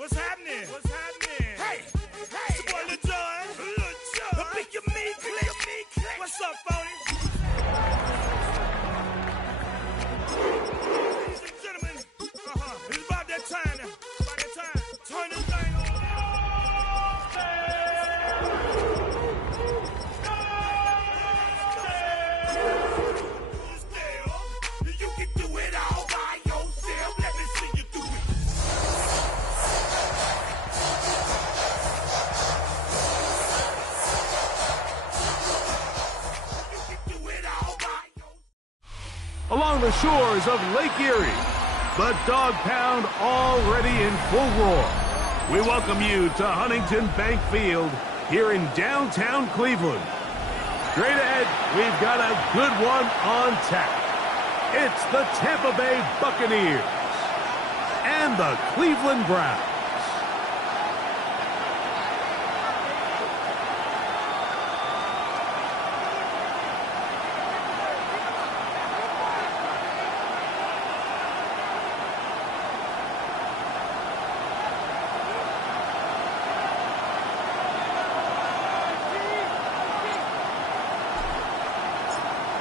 What's happening? What's happening? Hey, hey, it's your boy Lil Jon. I think you mean click. What's up, Phony? Ladies and gentlemen, it's about that time now. About that time. Turn this thing on. You can do it all by yourself. Let me see you do it. You can do it all by yourself. Along the shores of Lake Erie, the Dog Pound already in full roar. We welcome you to Huntington Bank Field here in downtown Cleveland. Straight ahead, we've got a good one on tap. It's the Tampa Bay Buccaneers and the Cleveland Browns.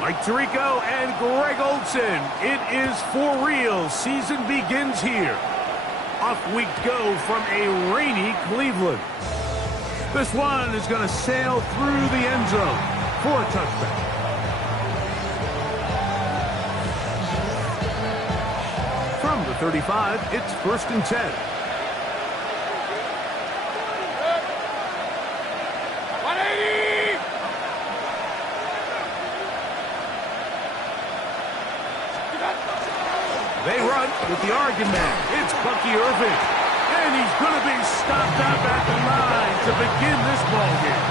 Mike Tirico and Greg Olson. It is for real. Season begins here. Off we go from a rainy Cleveland. This one is going to sail through the end zone for a touchback. From the 35, it's 1st and 10. They run with the Oregon man. It's Bucky Irving. And he's going to be stopped up at the line to begin this ball game.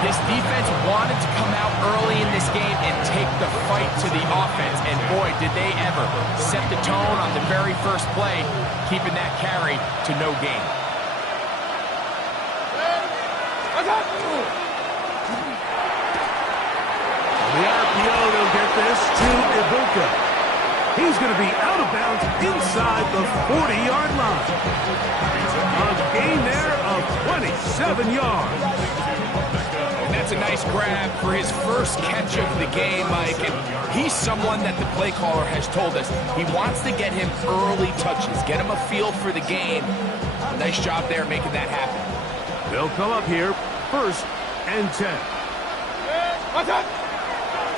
This defense wanted to come out early in this game and take the fight to the offense. And boy, did they ever set the tone on the very first play, keeping that carry to no gain. The RPO, they'll get this to Ibuka. He's going to be out of bounds inside the 40-yard line. A gain there of 27 yards. And that's a nice grab for his first catch of the game, Mike. And he's someone that the play caller has told us he wants to get him early touches, get him a feel for the game. A nice job there making that happen. They'll come up here, 1st and 10.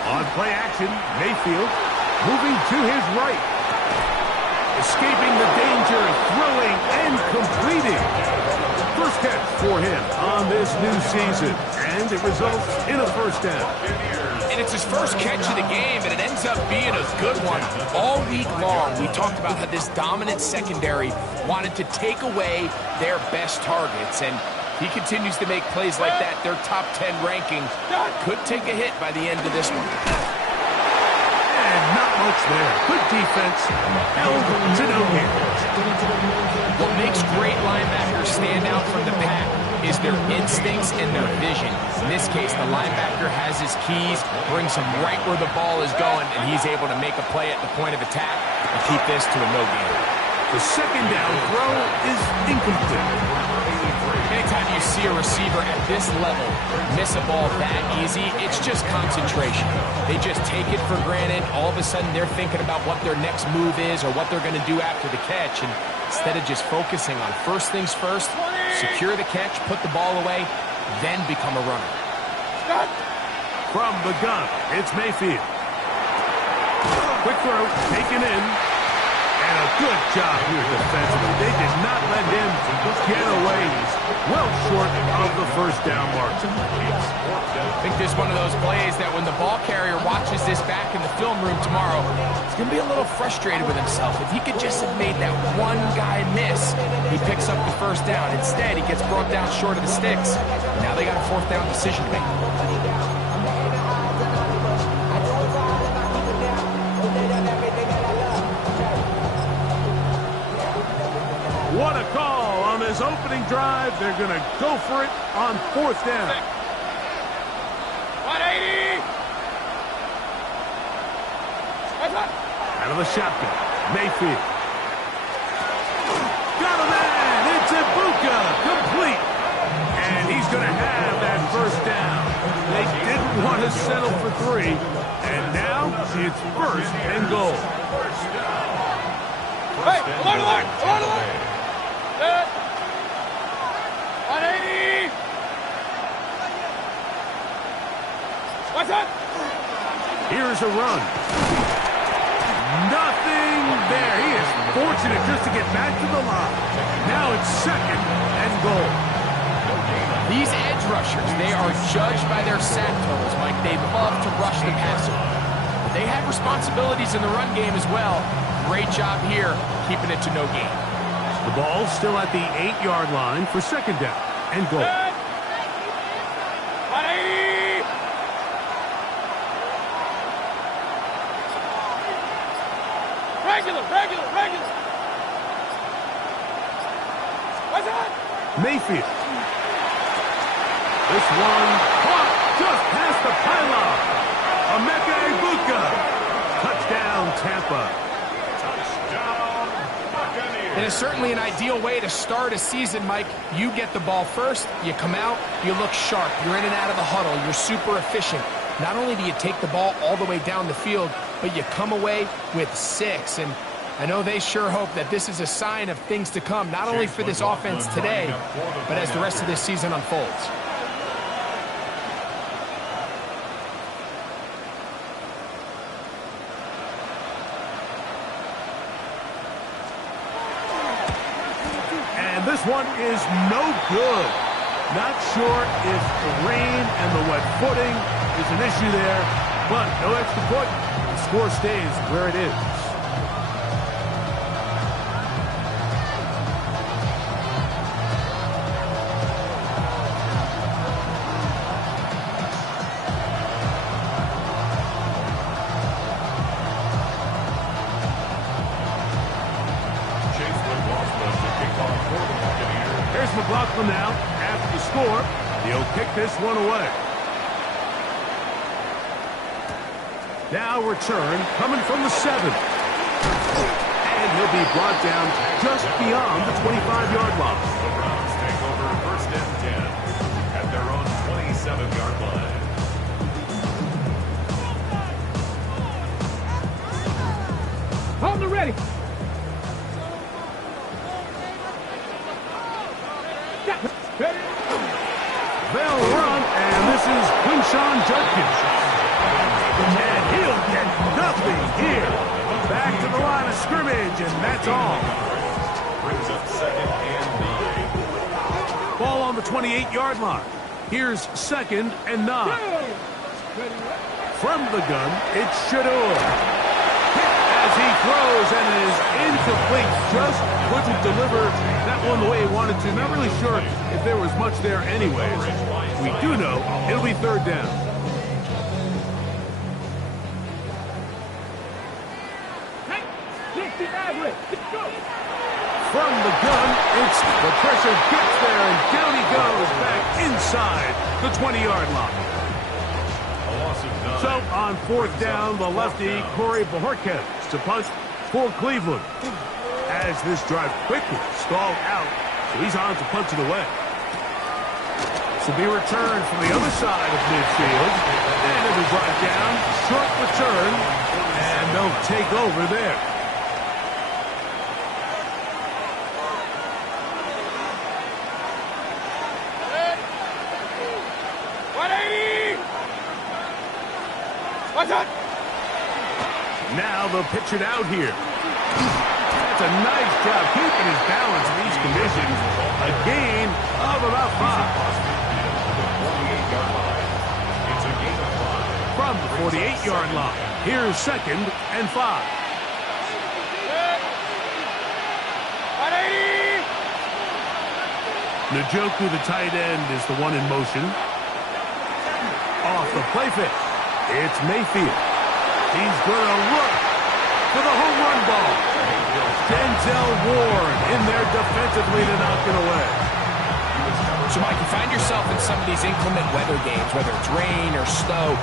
On play action, Mayfield moving to his right. Escaping the danger, throwing and completing. First catch for him on this new season, and it results in a 1st down. And it's his first catch of the game, and it ends up being a good one. All week long, we talked about how this dominant secondary wanted to take away their best targets, and he continues to make plays like that. Their top 10 ranking could take a hit by the end of this one. And not much there. Good defense. Held to no gain. What makes great linebackers stand out from the pack is their instincts and their vision. In this case, the linebacker has his keys, brings him right where the ball is going, and he's able to make a play at the point of attack and keep this to a no gain. The 2nd down throw is incomplete. Anytime you see a receiver at this level miss a ball that easy, it's just concentration. They just take it for granted. All of a sudden, they're thinking about what their next move is or what they're going to do after the catch. And instead of just focusing on first things first, secure the catch, put the ball away, then become a runner. From the gun, it's Mayfield. Quick throw, taken in. And a good job here defensively. They did not let him get away well short of the 1st down mark. I think this is one of those plays that when the ball carrier watches this back in the film room tomorrow, he's going to be a little frustrated with himself. If he could just have made that one guy miss, he picks up the 1st down. Instead, he gets brought down short of the sticks. Now they got a 4th down decision to make. What a call on this opening drive. They're going to go for it on 4th down. 180! Out of the shotgun, Mayfield. Got him didn't want to settle for 3. And now it's 1st and goal. Hey, alert, alert, alert, alert! Good. 180! What's up? Here's a run. Nothing there. He is fortunate just to get back to the line. Now it's 2nd and goal. These edge rushers, they are judged by their sack totals, Mike. They love to rush the passer. But they have responsibilities in the run game as well. Great job here, keeping it to no gain. The ball's still at the 8-yard line for 2nd down and goal. 180! Regular, regular, regular! What's that? Mayfield. This one caught just past the pylon. WK1. Touchdown, Tampa. It is certainly an ideal way to start a season, Mike. You get the ball first, you come out, you look sharp, you're in and out of the huddle, you're super efficient. Not only do you take the ball all the way down the field, but you come away with 6. And I know they sure hope that this is a sign of things to come, not only for this offense today, but as the rest of this season unfolds. This one is no good. Not sure if the rain and the wet footing is an issue there, but no extra point. The score stays where it is. McLaughlin now after the score. He'll kick this one away. Now return coming from the 7. And he'll be brought down just beyond the 25-yard line. The Browns take over 1st and 10 at their own 27-yard line. Hold the ready. They'll run, and this is Quinshon Judkins. And he'll get nothing here. Back to the line of scrimmage, and that's all. Brings up 2nd and 9. Ball on the 28-yard line. Here's 2nd and 9. From the gun, it's Shador. As he throws, and it is incomplete. Just couldn't deliver that one the way he wanted to. Not really sure if there was much there anyways. We do know it'll be 3rd down. From the gun, it's the pressure gets there, and down he goes back inside the 20-yard line. So on 4th down, the lefty Corey Bojorquez to punt for Cleveland. As this drive quickly stalled out, so he's on to punt it away. To be returned from the other side of midfield. And it'll be brought down. Short return. And they'll take over there. Now they'll pitch it out here. That's a nice job keeping his balance in these conditions. A gain of about 5. From the 48-yard line, here's 2nd and 5. 180! Njoku, the tight end, is the one in motion. Off the play fake. It's Mayfield. He's going to look for the home run ball. Denzel Ward in there defensively to knock it away. So, Mike, you find yourself in some of these inclement weather games, whether it's rain or snow,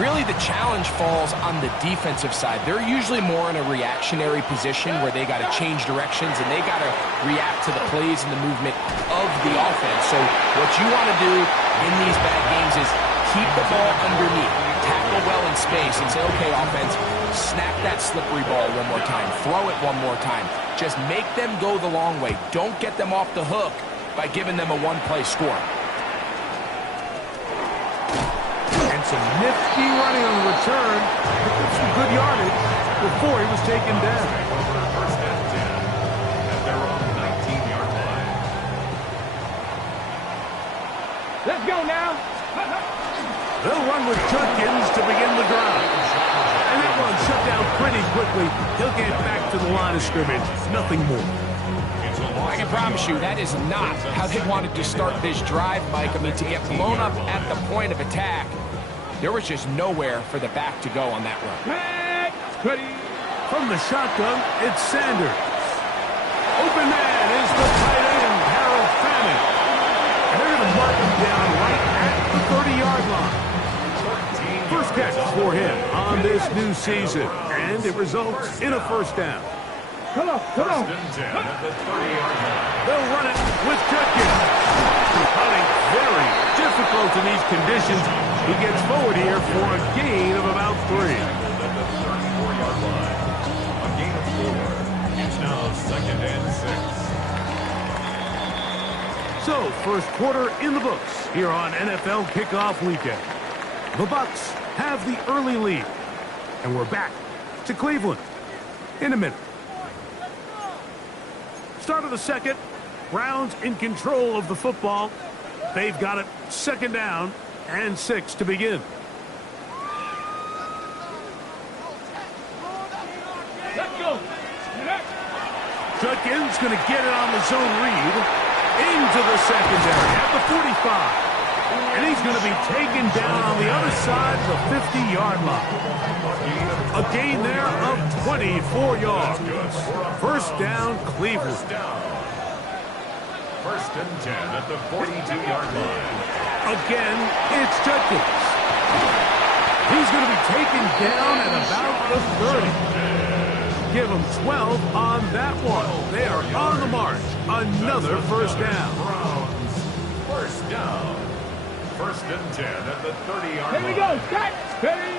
really the challenge falls on the defensive side. They're usually more in a reactionary position where they got to change directions and they got to react to the plays and the movement of the offense. So what you want to do in these bad games is keep the ball underneath, tackle well in space, and say, okay, offense, snap that slippery ball one more time, throw it one more time. Just make them go the long way. Don't get them off the hook by giving them a one-play score. And some nifty running on the return. Picked up some good yardage before he was taken down. Over first and 10 at their own 19-yard line. Let's go now. They'll run with Judkins to begin the drive. And that one shut down pretty quickly. He'll get back to the line of scrimmage. Nothing more. I can promise you that is not how they wanted to start this drive, Mike. I mean, to get blown up at the point of attack, there was just nowhere for the back to go on that run. Ready. From the shotgun, it's Sanders. Open man is the tight end, Harold Fanning. And they're going to mark him down right at the 30-yard line. First catch for him on this new season, and it results in a first down. Come on. First and 10 at the 30-yard line. They'll run it with Judkins. Hunting very difficult in these conditions. He gets forward here for a gain of about 3. At the 34-yard line. A gain of 4. It's now second and 6. So, first quarter in the books here on NFL Kickoff Weekend. The Bucs have the early lead. And we're back to Cleveland in a minute. Start of the second. Browns in control of the football. They've got it second down and 6 to begin. Let's go. Judkins going to get it on the zone read into the secondary at the 45. And he's going to be taken down on the other side of the 50-yard line. A gain there of 24 yards. First down, Cleveland. First and 10 at the 42-yard line. Again, it's Judkins. He's going to be taken down at about the 30. Give him 12 on that one. They are on the march. Another first down. Browns, first down. First and 10 at the 30-yard line. Here we go. Set. Ready.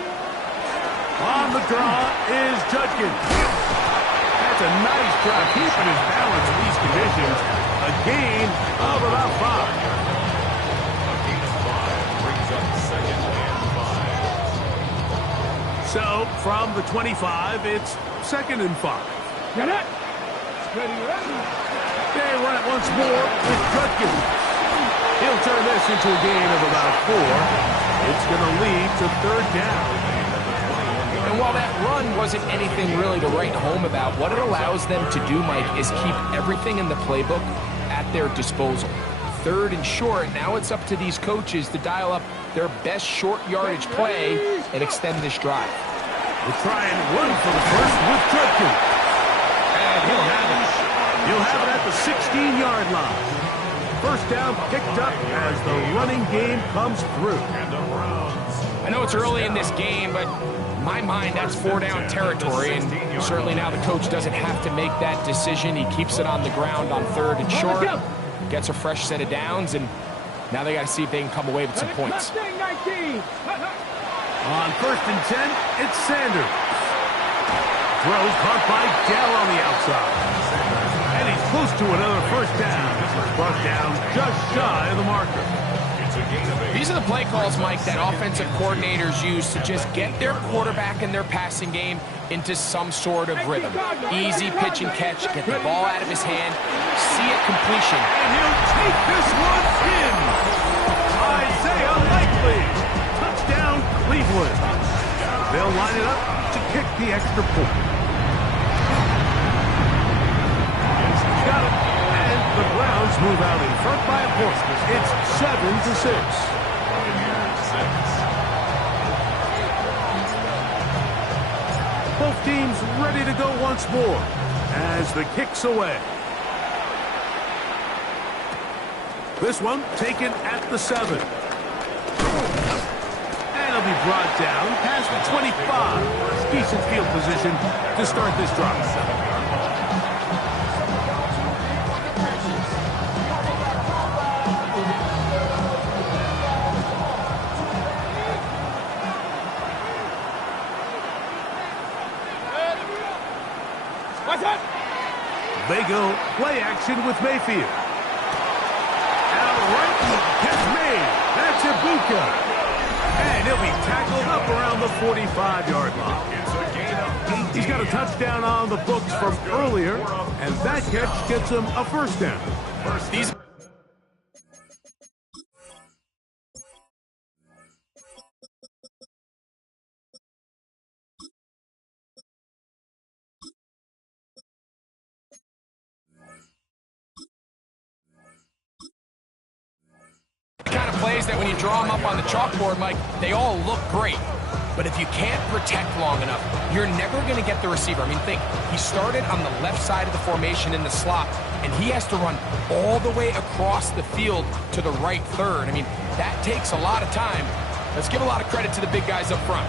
On the draw is Judkins. That's a nice try, keeping his balance in these conditions. A gain of about 5. A gain of 5 brings up second and 5. So, from the 25, it's second and 5. Get it. Ready. They run it once more with Judkins. He'll turn this into a gain of about 4. It's going to lead to third down. And while that run wasn't anything really to write home about, what it allows them to do, Mike, is keep everything in the playbook at their disposal. Third and short, now it's up to these coaches to dial up their best short yardage play and extend this drive. We'll try and run for the first with Judkins. And he'll have it. He'll have it at the 16-yard line. First down picked up as the running game comes through. And the Browns. I know it's early in this game, but in my mind, that's 4-down territory, and certainly now the coach doesn't have to make that decision. He keeps it on the ground on third and short, gets a fresh set of downs, and now they got to see if they can come away with some points. On first and 10, it's Sanders. Throws caught by Dell on the outside. And he's close to another first down. Brought down just shy of the marker. It's a gain of 8. These are the play calls, Mike, that offensive coordinators use to just get their quarterback and their passing game into some sort of rhythm. Easy pitch and catch, get the ball out of his hand, see it completion. And he'll take this one in. Isaiah Likely. Touchdown, Cleveland. They'll line it up to kick the extra point. Got it. And the Browns move out in front by a point. It's 7-6. Both teams ready to go once more as the kick's away. This one taken at the 7. And it'll be brought down past the 25. Decent field position to start this drive. go. Play action with Mayfield. Outright catch made. That's Ibuka. And he'll be tackled up around the 45-yard line. He's got a touchdown on the books from earlier, and that catch gets him a first down. These kind of plays that when you draw them up on the chalkboard, Mike, they all look great. But if you can't protect long enough, you're never going to get the receiver. I mean, think, he started on the left side of the formation in the slot, and he has to run all the way across the field to the right third. I mean, that takes a lot of time. Let's give a lot of credit to the big guys up front.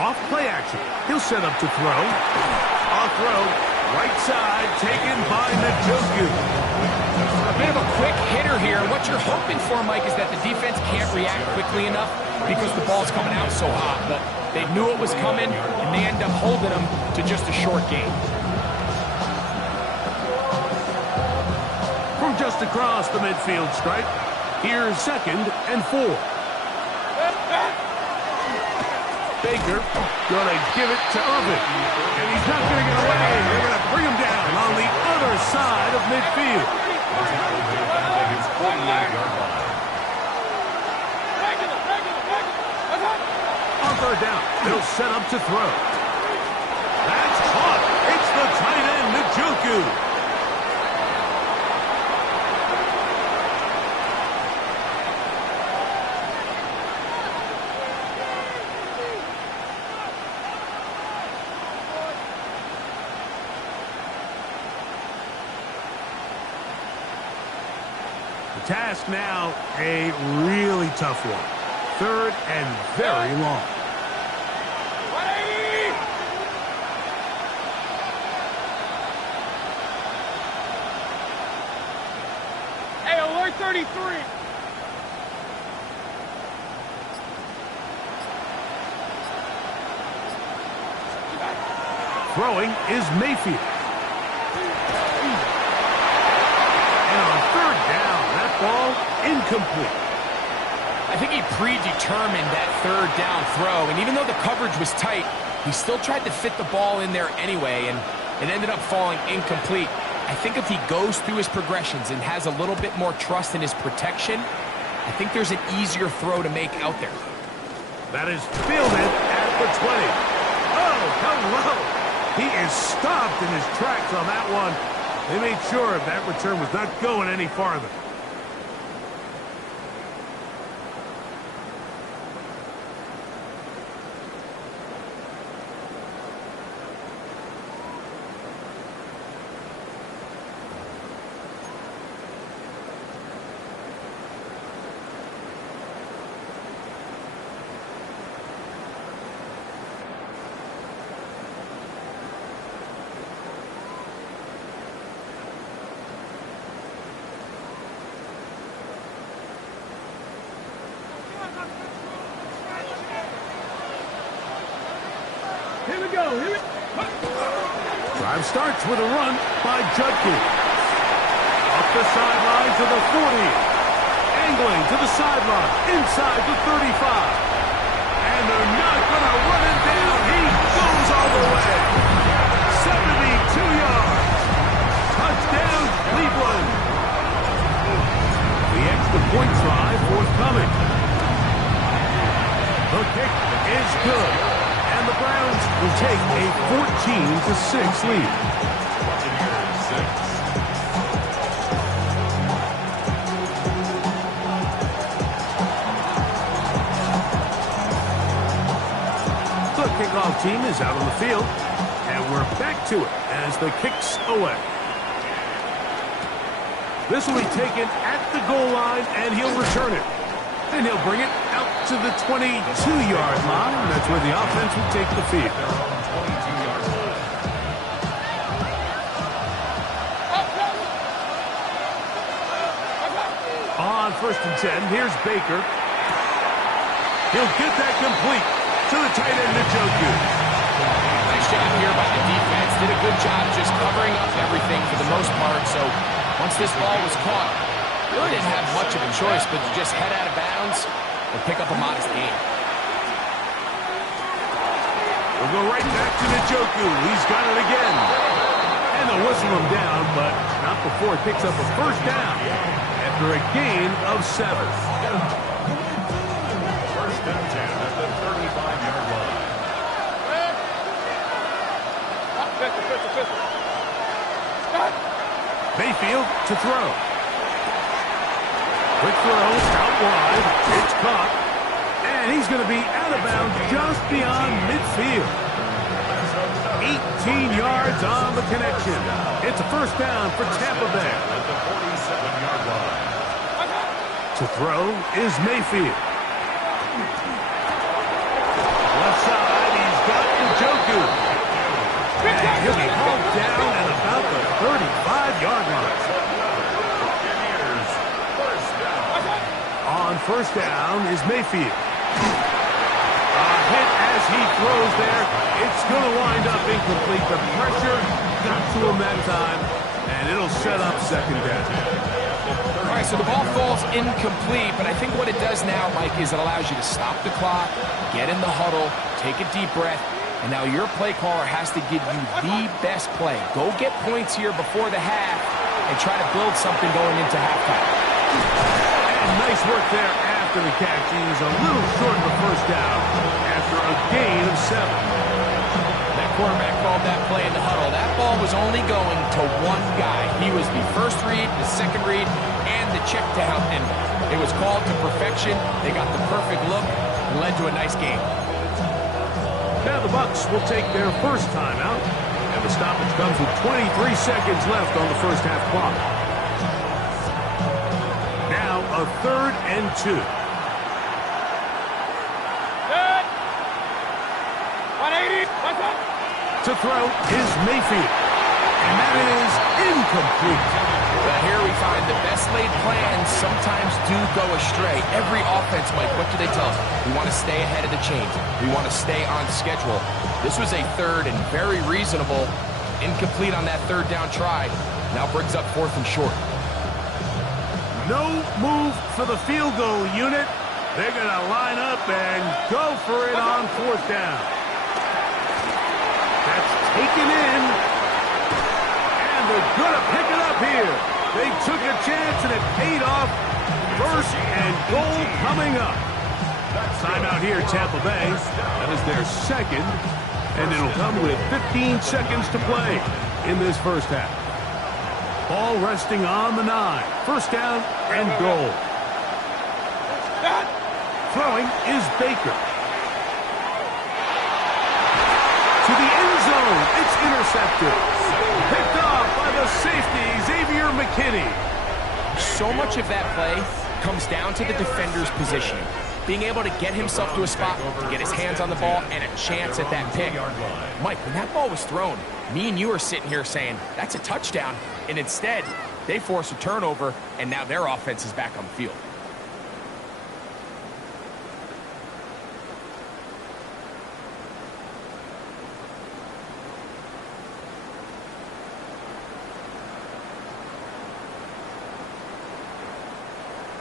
Off play action. He'll set up to throw. Off throw. Right side taken by Njoku. A bit of a quick hitter here. What you're hoping for, Mike, is that the defense can't react quickly enough because the ball's coming out so hot. But they knew it was coming, and they end up holding them to just a short gain. From just across the midfield stripe, here's 2nd and 4. Baker gonna give it to Irvin, and he's not gonna get away. They're gonna bring him down on the other side of midfield. On 3rd down, they'll set up to throw. That's caught. It's the tight end, Njoku. Task now, a really tough one. 3rd and very long. Hey, alert 33. Throwing is Mayfield. And on 3rd down, that ball incomplete. I think he predetermined that 3rd down throw, and even though the coverage was tight, he still tried to fit the ball in there anyway, and it ended up falling incomplete. I think if he goes through his progressions and has a little bit more trust in his protection, I think there's an easier throw to make out there. That is fielded at the 20. Oh, hello! He is stopped in his tracks on that one. They made sure that return was not going any farther. Here we go. Drive starts with a run by Judkins. Up the sideline to the 40. Angling to the sideline. Inside the 35. And they're not going to run it down. He goes all the way. 72 yards. Touchdown, Cleveland. The extra point try forthcoming. The kick is good. And the Browns will take a 14-6 lead. The kickoff team is out on the field, and we're back to it as the kick's away. This will be taken at the goal line, and he'll return it. And he'll bring it out to the 22-yard line. That's where the offense will take the field. On 1st and 10, here's Baker. He'll get that complete to the tight end, Njoku. Nice job here by the defense. Did a good job just covering up everything for the most part. So once this ball was caught, really didn't have much of a choice but to just head out of bounds and pick up a modest gain. We'll go right back to Njoku. He's got it again. And they'll whistle him down, but not before he picks up a first down after a gain of 7. First and 10 at the 35-yard line. Mayfield to throw. Quick throw, out wide. It's caught. And he's going to be out of bounds just beyond midfield. 18 yards on the connection. It's a first down for Tampa Bay. At the 47-yard line. To throw is Mayfield. Left side, he's got Njoku. And he'll be hauled down at about the 35-yard line. On first down is Mayfield. A hit as he throws there. It's going to wind up incomplete. The pressure got to him that time, and it'll set up second down. All right, so the ball falls incomplete, but I think what it does now, Mike, is it allows you to stop the clock, get in the huddle, take a deep breath, and now your play caller has to give you the best play. Go get points here before the half and try to build something going into halftime. And nice work there after the catch. He's a little short of the first down after a gain of 7. That quarterback called that play in the huddle. That ball was only going to one guy. He was the first read, the second read, and the check down. And it was called to perfection. They got the perfect look and led to a nice game. Now the Bucs will take their first timeout, and the stoppage comes with 23 seconds left on the first half clock. Now a 3rd and 2. Good. 180. What's up? To throw is Mayfield, and that is incomplete. But here we find the best laid plans sometimes do go astray. Every offense, Mike, what do they tell us? We want to stay ahead of the chains. We want to stay on schedule. This was a 3rd and very reasonable. Incomplete on that 3rd down try. Now brings up 4th and short. No move for the field goal unit. They're going to line up and go for it on 4th down. That's taken in. And they're going to pick it up here. They took a chance and it paid off. 1st and goal coming up. Timeout here, Tampa Bay. That is their 2nd. And it'll come with 15 seconds to play in this first half. Ball resting on the 9. First down and goal. Throwing is Baker. To the end zone. It's intercepted. Picked off by the safety, Xavier McKinney. So much of that play comes down to the defender's positioning. Being able to get himself to a spot, to get his hands on the ball, and a chance at that pick. Mike, when that ball was thrown, me and you are sitting here saying, that's a touchdown. And instead, they force a turnover, and now their offense is back on the field.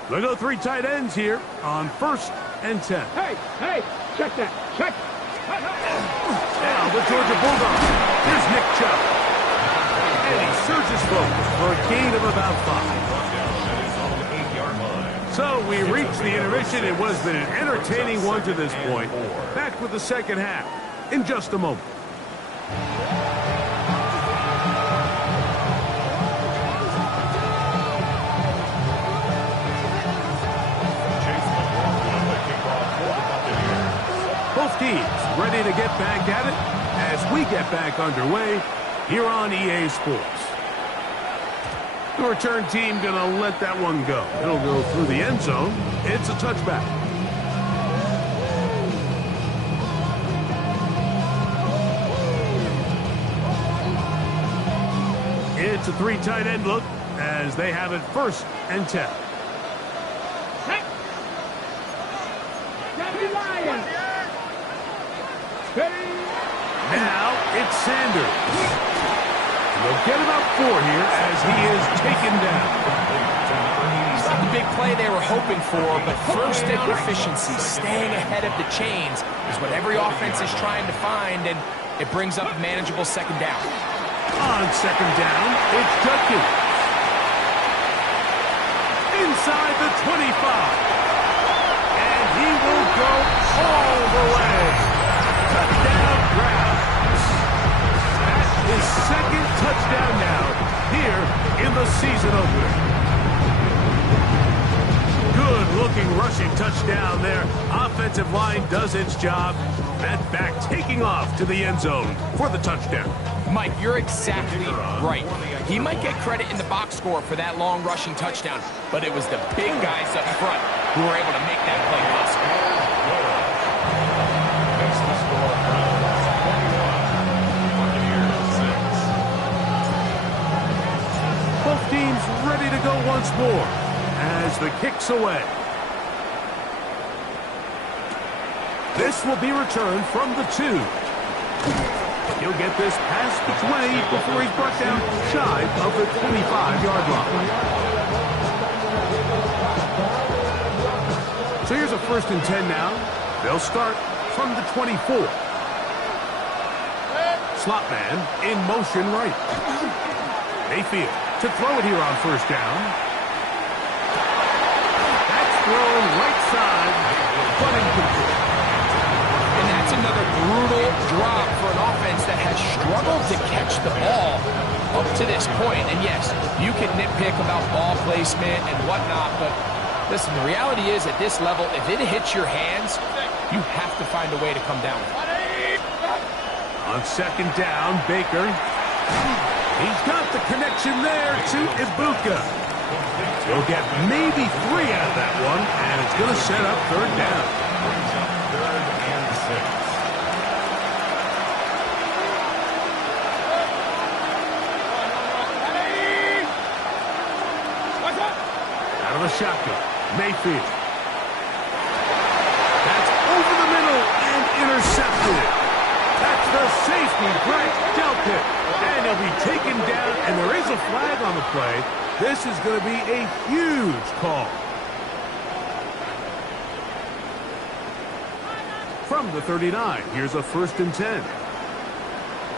They'll go 3 tight ends here on 1st and 10. Hey, check that. Check. Now the Georgia Bulldogs. Here's Nick Chubb. And he surges forward for a gain of about 5. So we reached the intermission. It was an entertaining one to this point. Back with the second half in just a moment. Both teams ready to get back at it as we get back underway here on EA Sports. The return team going to let that one go. It'll go through the end zone. It's a touchback. It's a 3 tight end look as they have it 1st and 10. Now it's Sanders. They'll get about 4 here as he is taken down. It's not the big play they were hoping for, but first down efficiency, staying ahead of the chains, is what every offense is trying to find, and it brings up a manageable second down. On second down, it's Judkins. Inside the 25. And he will go all the way. Touchdown grab. His second touchdown now here in the season opener. Good-looking rushing touchdown there. Offensive line does its job. That back taking off to the end zone for the touchdown. Mike, you're exactly right. He might get credit in the box score for that long rushing touchdown, but it was the big guys up front who were able to make that play possible. That's the score. Both teams ready to go once more as the kick's away. This will be returned from the 2. He'll get this past the 20 before he's brought down shy of the 25-yard line. So here's a 1st and 10 now. They'll start from the 24. Slot man in motion right. Mayfield to throw it here on 1st down. That's thrown right side, but incomplete. And that's another brutal drop for an offense that has struggled to catch the ball up to this point. And yes, you can nitpick about ball placement and whatnot, but listen, the reality is at this level, if it hits your hands, you have to find a way to come down with it. On 2nd down, Baker. He's got the connection there to Ibuka. He'll get maybe 3 out of that one, and it's going to set up 3rd down. 3rd and 6. Out of the shotgun, Mayfield. That's over the middle and intercepted. That's the safety, Brett Delpit. And he'll be taken down, and there is a flag on the play. This is going to be a huge call. From the 39, here's a 1st and 10.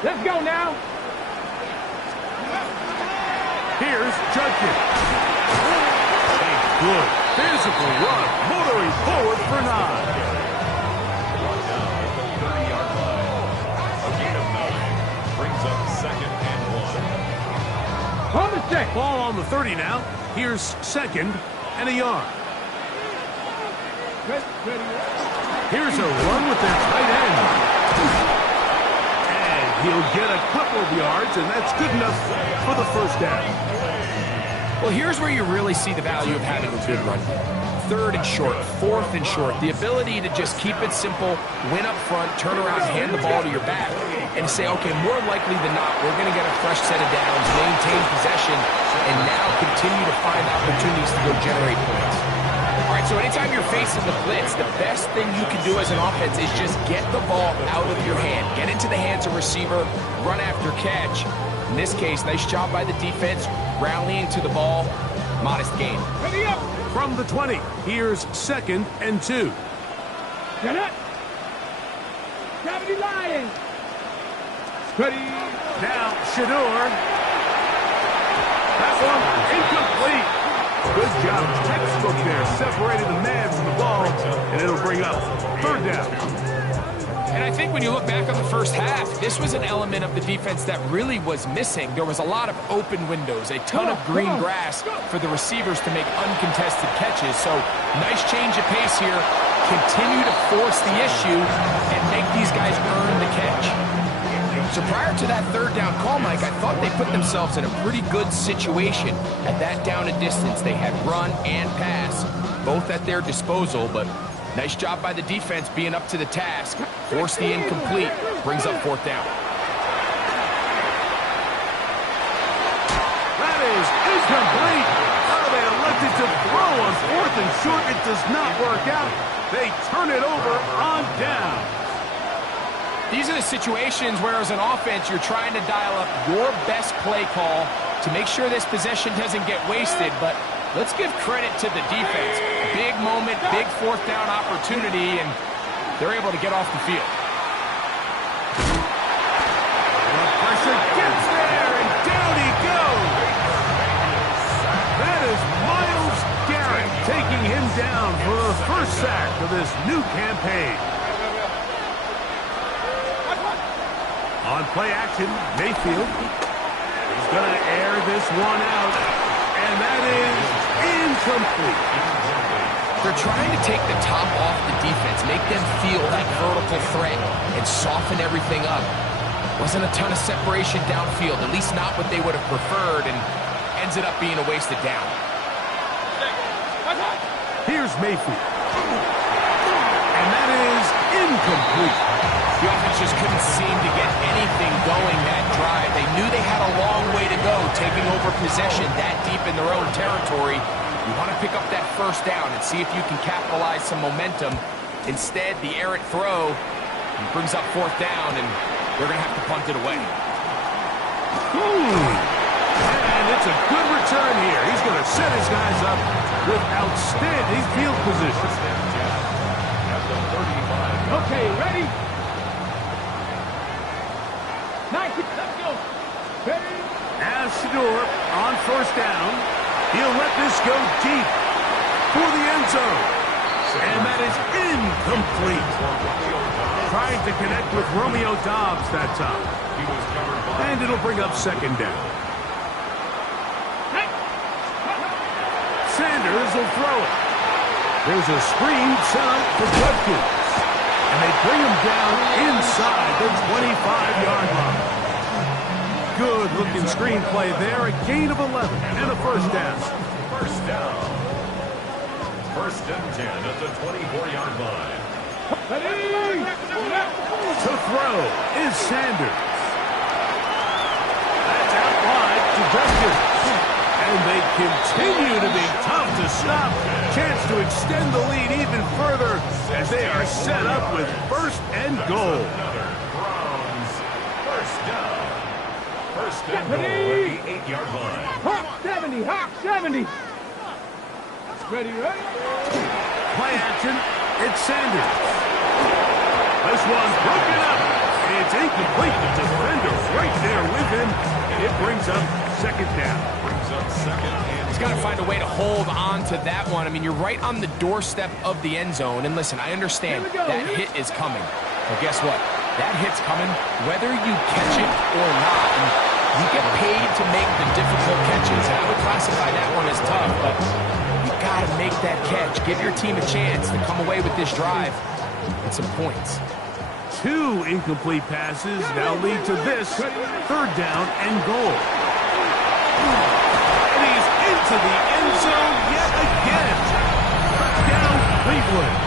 Let's go now. Here's Judkins. A good physical run, motoring forward for 9. Brought down at the 30-yard line. A gain of 9 brings up 2nd and 1. On the check. Ball on the 30 now. Here's 2nd and a yard. Here's a run with their tight end. And he'll get a couple of yards, and that's good enough for the 1st down. Well, here's where you really see the value of having a good run game. 3rd and short, 4th and short. The ability to just keep it simple, win up front, turn around, hand the ball to your back, and say, okay, more likely than not, we're going to get a fresh set of downs, maintain possession, and now continue to find opportunities to go generate points. All right, so anytime you're facing the blitz, the best thing you can do as an offense is just get the ball out of your hand. Get into the hands of receiver, run after catch. In this case, nice job by the defense, rallying to the ball, modest gain. Ready up. From the 20, here's 2nd and 2. Get up. Gravity Lions. Ready. Now, Shador. That one incomplete. Good job. Textbook there. Separated the man from the ball, and it'll bring up 3rd down. And I think when you look back on the first half, this was an element of the defense that really was missing. There was a lot of open windows, a ton of green grass for the receivers to make uncontested catches. So nice change of pace here. Continue to force the issue and make these guys earn the catch. So prior to that 3rd down call, Mike, I thought they put themselves in a pretty good situation at that down and distance. They had run and pass, both at their disposal, but nice job by the defense being up to the task. Force the incomplete, brings up 4th down. That is incomplete. Oh, they elected to throw on 4th and short. It does not work out. They turn it over on down. These are the situations where, as an offense, you're trying to dial up your best play call to make sure this possession doesn't get wasted. But let's give credit to the defense. Big moment, big fourth down opportunity, and they're able to get off the field. The pressure gets there, and down he goes. That is Myles Garrett taking him down for the first sack of this new campaign. On play action, Mayfield is going to air this one out, and that is incomplete. They're trying to take the top off the defense, make them feel that vertical threat, and soften everything up. Wasn't a ton of separation downfield, at least not what they would have preferred, and ends it up being a wasted down. Here's Mayfield, and that is incomplete. The offense just couldn't seem to get anything going that drive. They knew they had a long way to go, taking over possession that deep in their own territory. You want to pick up that first down and see if you can capitalize some momentum. Instead, the errant throw brings up fourth down, and they're going to have to punt it away. And it's a good return here. He's going to set his guys up with outstanding field position. Okay, ready? Nice. Let's go. Ready? As Shador on first down, he'll let this go deep for the end zone. And that is incomplete. Trying to connect with Romeo Doubs that time. And it'll bring up second down. Sanders will throw it. There's a screen set up for Judkins. And they bring him down inside the 25-yard line. Good-looking screenplay there. A gain of 11 and a first down. First down. First and 10 at the 24-yard line. To throw is Sanders. That's out wide to Judkins. And they continue to be tough to stop. Chance to extend the lead even further as they are set up with first and goal. Another Browns first down. First and goal at the 8-yard line. Hawk 70, Hawk 70. Ready, ready? Play action, it's Sanders. This one's broken up. It's incomplete. The defender right there with him. It brings up second down. He's got to find a way to hold on to that one. I mean, you're right on the doorstep of the end zone. And listen, I understand that hit is coming. But guess what? That hit's coming whether you catch it or not. And you get paid to make the difficult catches. And I would classify that one as tough, but you got to make that catch. Give your team a chance to come away with this drive and some points. Two incomplete passes now lead to this third down and goal. And he's into the end zone yet again. Touchdown, Cleveland.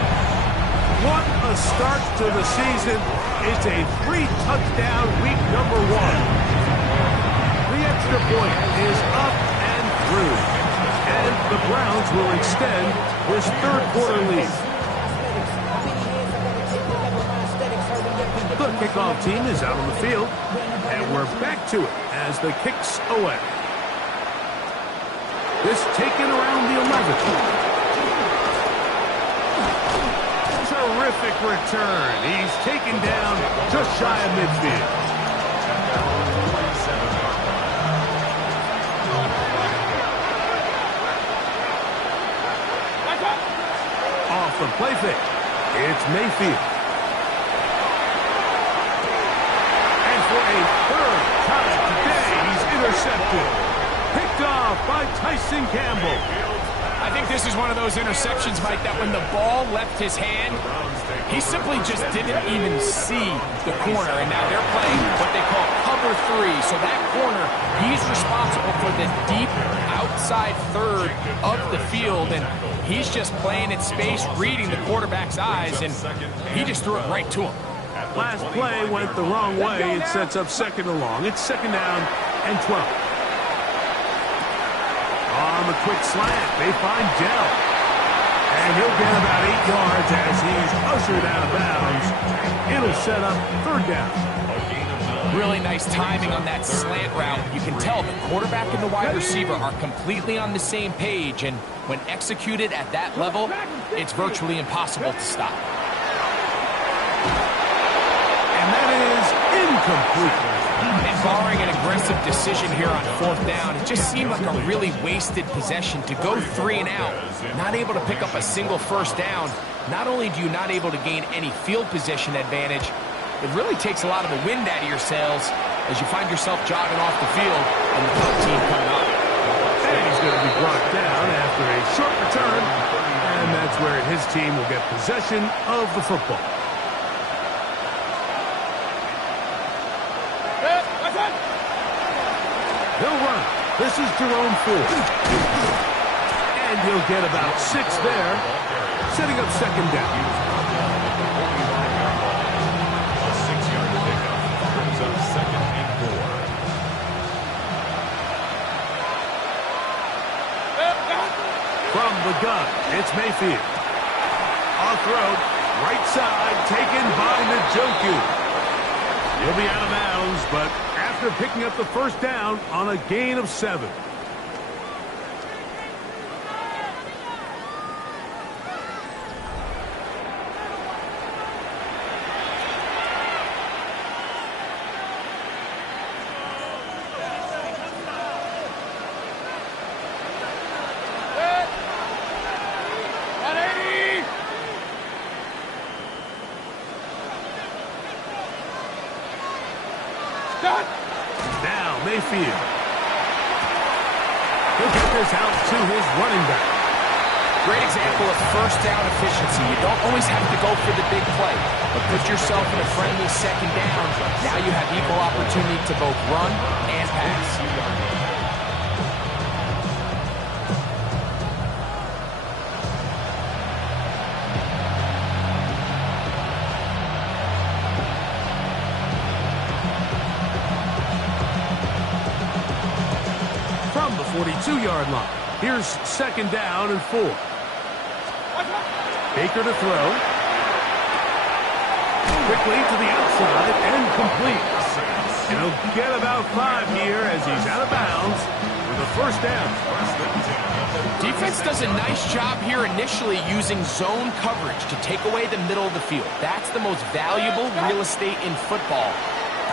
What a start to the season. It's a 3-touchdown week number 1. The extra point is up and through. And the Browns will extend this third quarter lead. The kickoff team is out on the field, and we're back to it as the kick's away. This taken around the 11. Terrific return. He's taken down just shy of midfield. Off the play fake, it's Mayfield. For a third time today, he's intercepted. Picked off by Tyson Campbell. I think this is one of those interceptions, Mike, that when the ball left his hand, he simply just didn't even see the corner. And now they're playing what they call cover 3. So that corner, he's responsible for the deep outside third of the field. And he's just playing in space, reading the quarterback's eyes, and he just threw it right to him. Last play went the wrong way. It sets up second and long. It's second down and 12. On the quick slant, they find Dell. And he'll get about 8 yards as he's ushered out of bounds. It'll set up third down. Really nice timing on that slant route. You can tell the quarterback and the wide receiver are completely on the same page, and when executed at that level, it's virtually impossible to stop. And that is incomplete. And barring an aggressive decision here on fourth down, it just seemed like a really wasted possession to go 3 and out, not able to pick up a single first down. Not only do you not able to gain any field position advantage, it really takes a lot of the wind out of your sails as you find yourself jogging off the field and the punt team coming up. And he's going to be brought down after a short return, and that's where his team will get possession of the football. He'll run. This is Jerome Ford. And he'll get about 6 there, setting up second down. A 6-yard pickup brings up second and 4. From the gun, it's Mayfield. Off road, right side, taken by Njoku. He'll be out of bounds, but after picking up the first down on a gain of 7. Now Mayfield. He'll get this out to his running back. Great example of first down efficiency. You don't always have to go for the big play, but put yourself in a friendly second down. Now you have equal opportunity to both run and pass. From the 42-yard line. Here's second down and 4. Baker to throw. Quickly to the outside and complete. And he'll get about 5 here as he's out of bounds with a first down. Defense does a nice job here initially using zone coverage to take away the middle of the field. That's the most valuable real estate in football.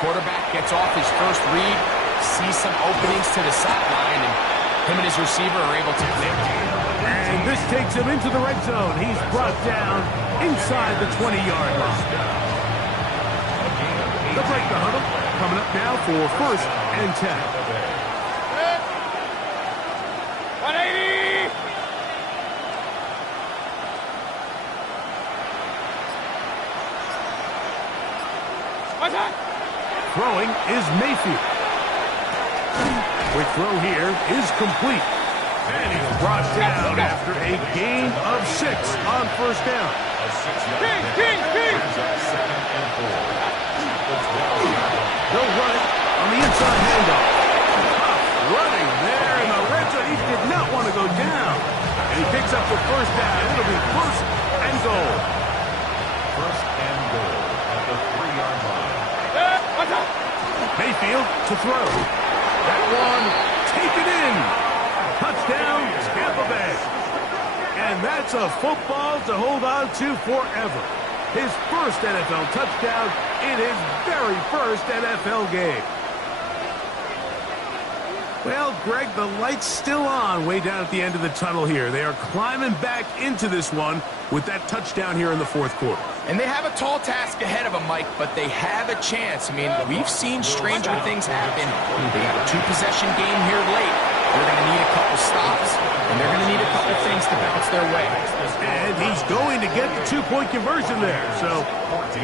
Quarterback gets off his first read, sees some openings to the sideline, and him and his receiver are able to connect. And this takes him into the red zone. He's brought down inside the 20-yard line. They'll break the huddle. Coming up now for first and 10. 180! Throwing is Mayfield. Quick throw here is complete. And he's brought down after a gain of 6 on first down. A 6-yard pickup brings up second and 4. They'll run it on the inside handoff. Running there in the red zone. He did not want to go down. And he picks up the first down. It'll be first and goal. First and goal at the 3-yard line. Mayfield to throw. That one taken in. Touchdown, Tampa Bay. And that's a football to hold on to forever. His first NFL touchdown in his very first NFL game. Well, Greg, the light's still on way down at the end of the tunnel here. They are climbing back into this one with that touchdown here in the fourth quarter. And they have a tall task ahead of them, Mike, but they have a chance. I mean, we've seen stranger things happen. They got a 2-possession game here late. They're going to need a couple stops, and they're going to need a couple things to bounce their way. And he's going to get the 2-point conversion there. So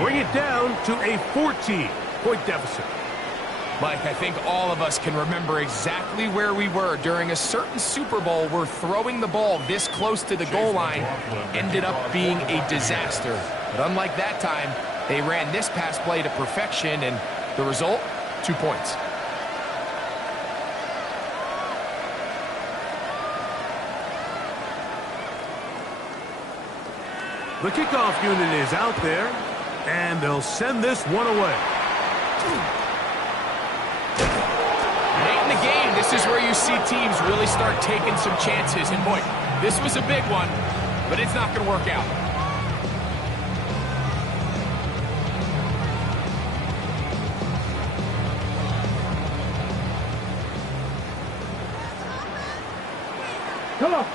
bring it down to a 14-point deficit. Mike, I think all of us can remember exactly where we were during a certain Super Bowl where throwing the ball this close to the goal line ended up being a disaster. But unlike that time, they ran this pass play to perfection, and the result, 2 points. The kickoff unit is out there, and they'll send this one away. Late in the game, this is where you see teams really start taking some chances. And boy, this was a big one, but it's not going to work out.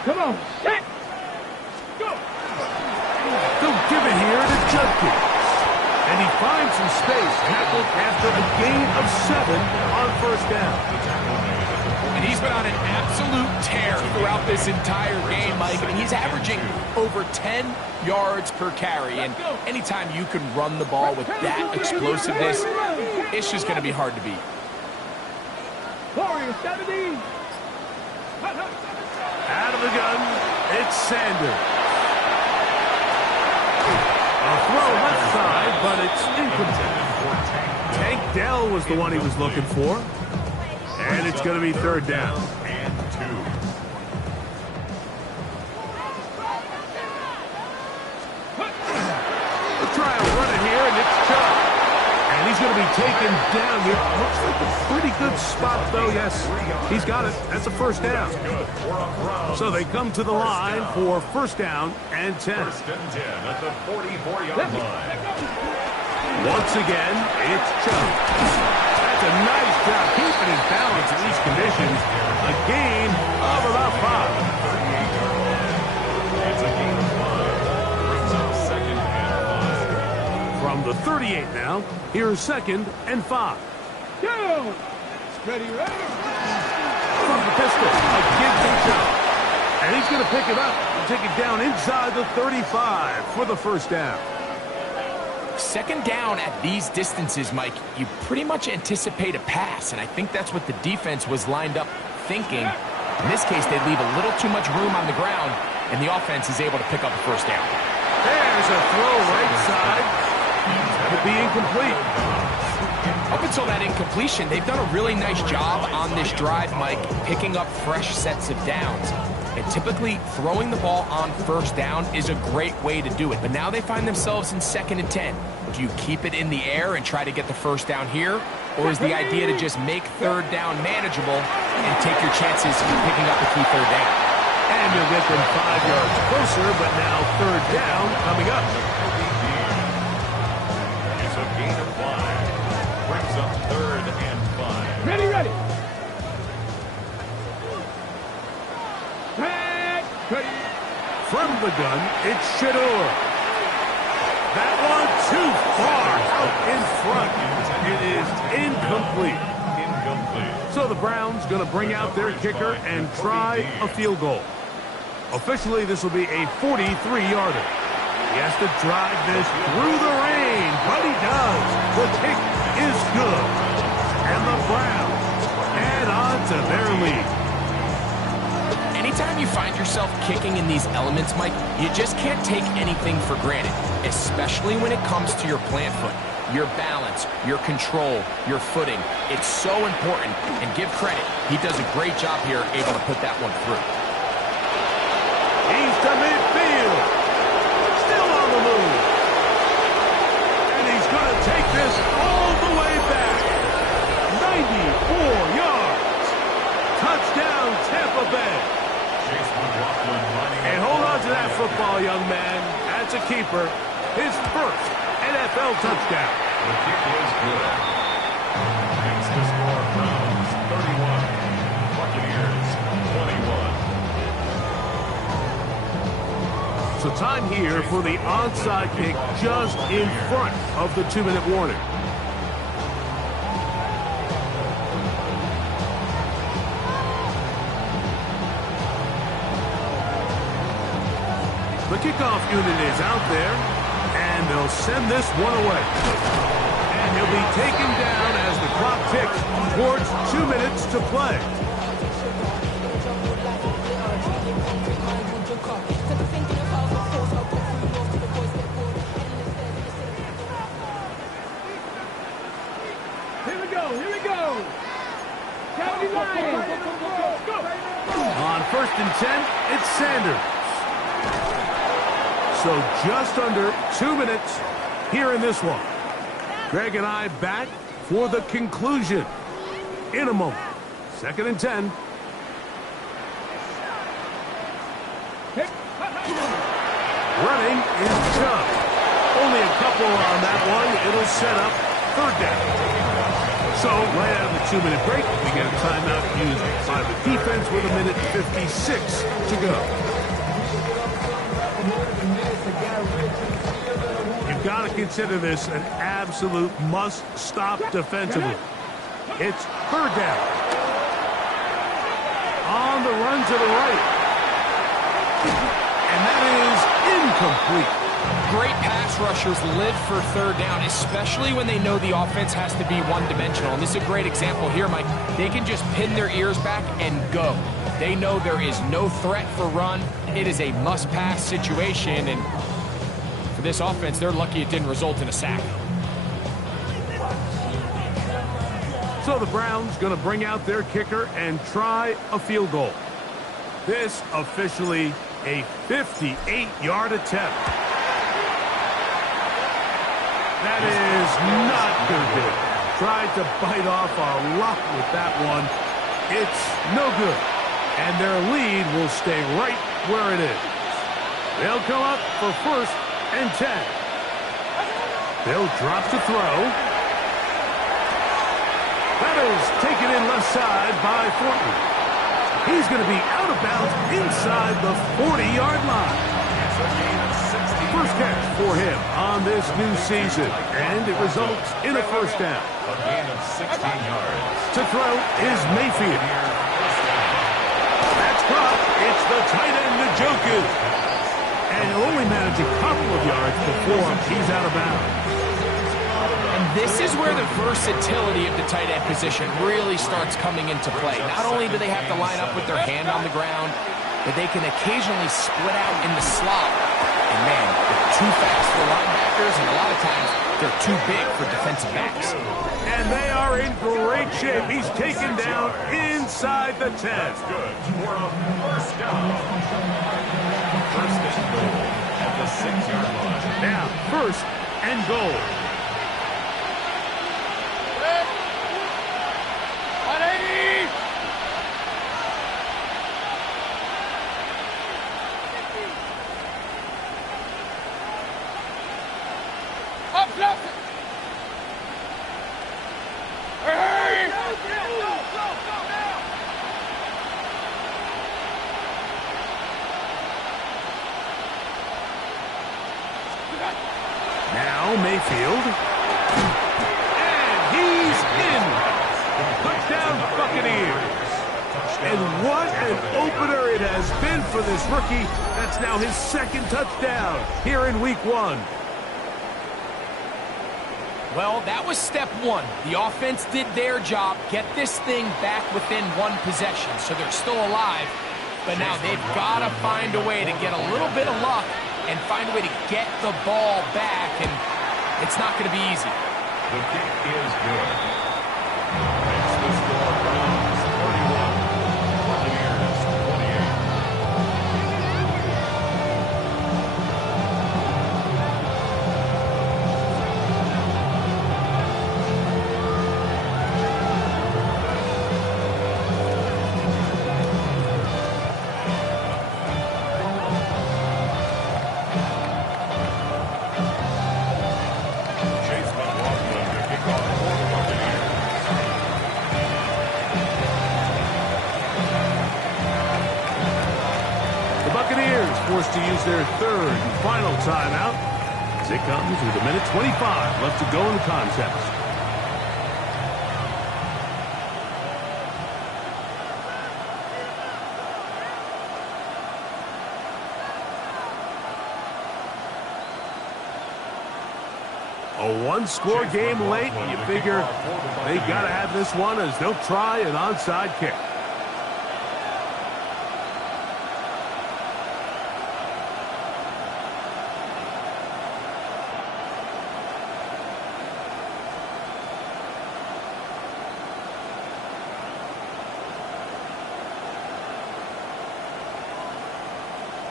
Come on, set! Go! They'll give it here to Judkins. And he finds some space, tackled after a gain of 7 on first down. And he's been on an absolute tear throughout this entire game, Mike. I mean, he's averaging over 10 yards per carry. And anytime you can run the ball with that explosiveness, it's just going to be hard to beat. Warrior 70! Out of the gun, it's Sanders. A throw left side, but it's incomplete. Tank Dell was the one he was looking for. And it's going to be third down. And 2. They'll try to run it here, and it's Chubb. And he's going to be taken down here. Looks like a pretty good spot, though. Yes, he's got it. That's a first down. So they come to the line for first down and 10. First and 10 at the 44-yard line. Once again, it's Chubb. That's a nice job keeping his balance in these conditions. A gain of about 5. It's a gain of 5. Brings up second and 5. From the 38 now, here's second and 5. Go! Ready, ready! From the pistol, a give to Chubb. And he's going to pick it up and take it down inside the 35 for the first down. Second down at these distances, Mike, you pretty much anticipate a pass, and I think that's what the defense was lined up thinking. In this case, they leave a little too much room on the ground, and the offense is able to pick up a first down. There's a throw right side. That'll be incomplete. Up until that incompletion, they've done a really nice job on this drive, Mike, picking up fresh sets of downs. And typically, throwing the ball on first down is a great way to do it. But now they find themselves in second and 10. Do you keep it in the air and try to get the first down here? Or is the idea to just make third down manageable and take your chances of picking up a key third down? And you'll get them 5 yards closer, but now third down coming up. It's a gain of 5. Brings up third and 5. Ready, ready! From the gun, it's Shador. That one too far out in front. It is incomplete. So the Browns going to bring out their kicker and try a field goal. Officially, this will be a 43-yarder. He has to drive this through the rain, but he does. The kick is good. And the Browns add on to their lead. Anytime you find yourself kicking in these elements, Mike, you just can't take anything for granted, especially when it comes to your plant foot, your balance, your control, your footing. It's so important, and give credit. He does a great job here, able to put that one through. He's to midfield. Still on the move. And he's going to take this all the way back. 94 yards. Touchdown, Tampa Bay. And hold on to that football, young man. That's a keeper. His first NFL touchdown. The kick was good. Makes the score Browns 31. Buccaneers 21. So time here for the onside kick just in front of the 2-minute warning. The kickoff unit is out there, and they'll send this one away. And he'll be taken down as the clock ticks towards 2 minutes to play. Here we go! County line! Go! On first and 10, it's Sanders. So just under 2 minutes here in this one. Greg and I back for the conclusion in a moment. 2nd and 10. Running is tough. Only a couple on that one. It'll set up 3rd down. So right out of the 2-minute break, we get a timeout used by the defense with 1:56 to go. You've got to consider this an absolute must-stop defensively. It's 3rd down. On the run to the right. And that is incomplete. Great pass rushers live for 3rd down, especially when they know the offense has to be one-dimensional. And this is a great example here, Mike. They can just pin their ears back and go. They know there is no threat for run. It is a must-pass situation, and for this offense, they're lucky it didn't result in a sack. So the Browns going to bring out their kicker and try a field goal. This officially a 58-yard attempt. That is not going to do it. Tried to bite off a lot with that one. It's no good. And their lead will stay right where it is. They'll come up for 1st and 10. They'll drop to throw. That is taken in left side by Thornton. He's going to be out of bounds inside the 40-yard line. First catch for him on this new season, and it results in a 1st down. A gain of 16 yards. To throw is Mayfield. That's caught. It's the tight end, Njoku. And he'll only manage a couple of yards before he's out of bounds. And this is where the versatility of the tight end position really starts coming into play. Not only do they have to line up with their hand on the ground, but they can occasionally split out in the slot. And man, they're too fast for linebackers, and a lot of times they're too big for defensive backs. And they are in great shape. He's taken down inside the 10. That's good for a 1st down. 1st and goal at the 6-yard line. Now, 1st and goal. Now Mayfield. And he's in. Touchdown Buccaneers. And what an opener it has been for this rookie. That's now his 2nd touchdown here in week 1. Well, that was step 1. The offense did their job, get this thing back within 1 possession, so they're still alive. But now they've got to find a way to get a little bit of luck and find a way to get the ball back, and it's not going to be easy. The kick is good. Makes the score Browns 41, Buccaneers forced to use their 3rd and final timeout as it comes with 1:25 left to go in the contest. A 1-score game late, and you figure they got to have this one as they'll try an onside kick.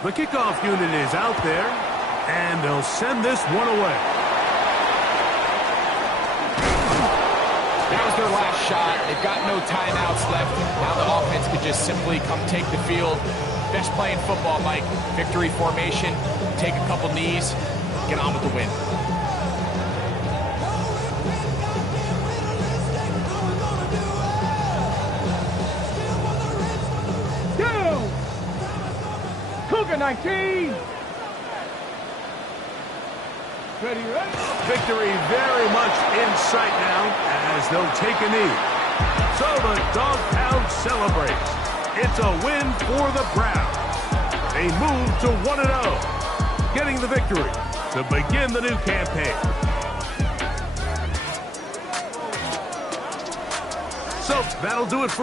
The kickoff unit is out there. And they'll send this one away. That was their last shot. They've got no timeouts left. Now the offense could just simply come take the field. Best play in football, Mike. Victory formation, take a couple knees, get on with the win. Down! Cougar 19! Ready, ready? Victory very much in sight now as they'll take a knee. So the Dog Pound celebrates. It's a win for the Browns. They move to 1-0, getting the victory to begin the new campaign. So that'll do it for